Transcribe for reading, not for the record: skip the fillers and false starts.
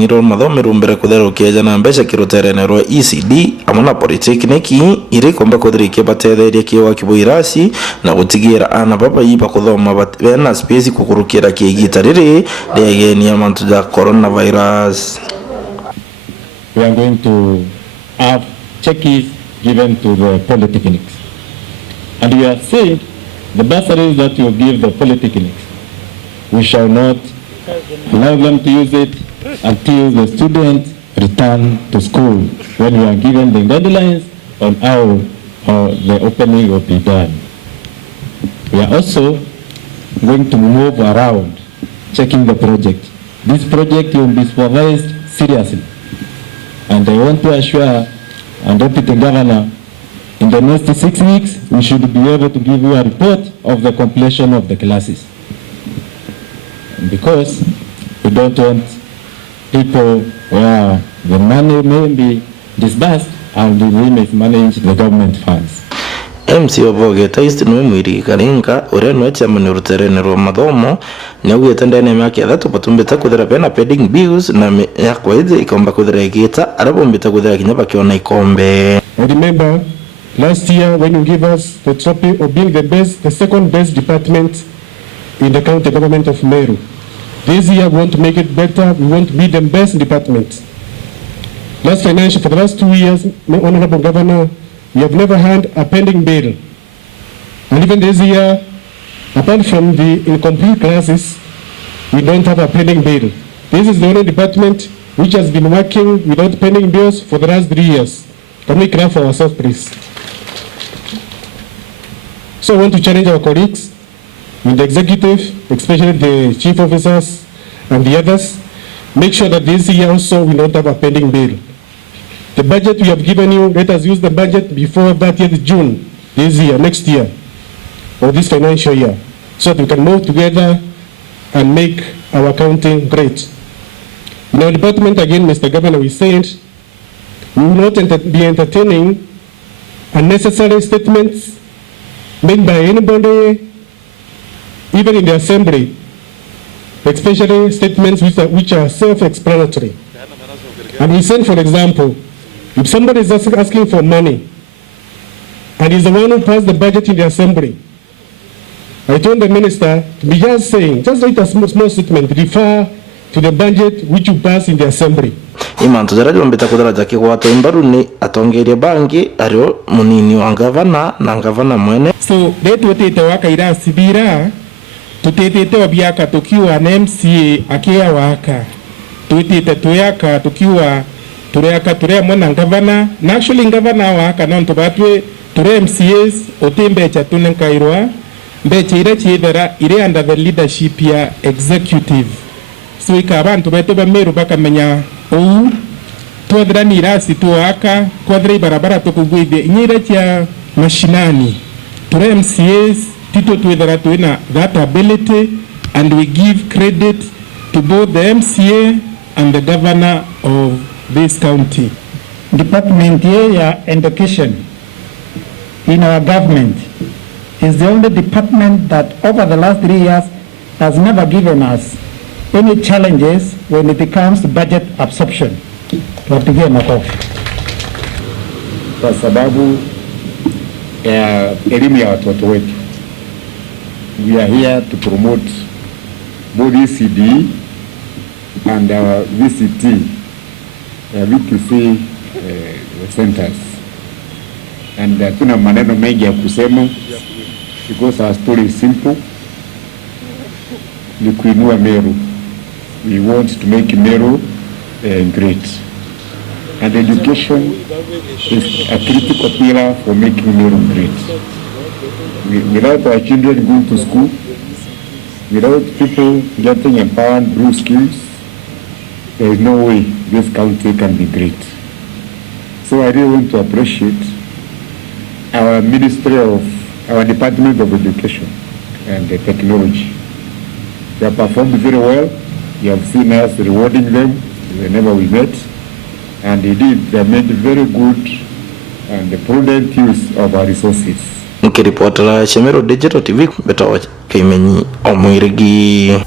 ngiro mathomero mbere kutherukia na mbeca kiruterene rwa ECD amona polytechnic iri kombe kuthirikia batetheria kiwa kibuirasi na gutigira ana baba yiba kuthoma bena space kukurukira kiigita riri riagenia mantu ja coronavirus. We are going to have checks given to the polytechnics, and we have said the bursaries that you give the polytechnics, we shall not allow them to use it until the students return to school, when we are given the guidelines on how the opening will be done. We are also going to move around checking the project. This project will be supervised seriously, and I want to assure and Deputy Governor, in the next 6 weeks, we should be able to give you a report of the completion of the classes. Because we don't want people where the money may be disbursed and we mismanage the government funds. MC Obogeta istinu mwiri karinga urenwe chairman uruterene rwa mathomo ni ugite ndene myaka 3 patumbita kuthira pena pending bills na yakwa ithi ikomba kuthira igita arabombita kuthira kinya bakiona ikombe. I remember last year when you give us the trophy of being the second best department in the county government of Meru. This year we want to make it better. We want to be the best department. For the last 2 years, Honorable Governor, we have never had a pending bill. And even this year, apart from the incomplete classes, we don't have a pending bill. This is the only department which has been working without pending bills for the last 3 years. Can we clap for ourselves, please? So I want to challenge our colleagues in the executive, especially the chief officers and the others, make sure that this year also we don't have a pending bill. The budget we have given you, let us use the budget before 30th June this year, next year, or this financial year, so that we can move together and make our accounting great. In our department, again, Mr. Governor, we said we will not be entertaining unnecessary statements made by anybody, even in the assembly, especially statements which are self-explanatory. And we said, for example, if somebody is asking for money and is the one who passed the budget in the assembly, I told the minister to be just saying, just write a small statement, refer to the budget which you pass in the assembly. Imantu zarajo mbita kudara jaki kwa imbaru ni atongeria bangi ario munini wa gavana na gavana mwene. So letu tete waka ira sibira tutete wabiaka tukiwa na MCA akia waka tutete tuyaka tukiwa tureka turea mwana gavana na actually gavana waka na ntubatwe ture MCAs otembe cha tunenkairwa mbeche ira chidara ire under the leadership ya executive. So ikabantu beto bameru bakamenya tuadra ni rasi tuaka kwadra barabara tukugwide nyira cha mashinani ture MCAs tito tuedara tuena that ability, and we give credit to both the MCA and the governor of this county. Department ya education in our government is the only department that over the last 3 years has never given us any challenges when it comes to budget absorption. Tuwapigie makofi. Kwa sababu ya elimu ya watoto wetu. We are here to promote both ECD and our VCT, VTC centers. And tuna maneno mengi ya kusema because our story is simple. Ni kuinua Meru. We want to make Meru great. And education is a critical pillar for making Meru great. Without our children going to school, without people getting empowered through skills, there is no way this country can be great. So I really want to appreciate our our Department of Education and Technology. They have performed very well. You have seen us rewarding them whenever we met. And indeed, they made very good and prudent use of our resources. Nikiripoti la Shemero Digital TV, Betawa Kaimenyi Omwirigi.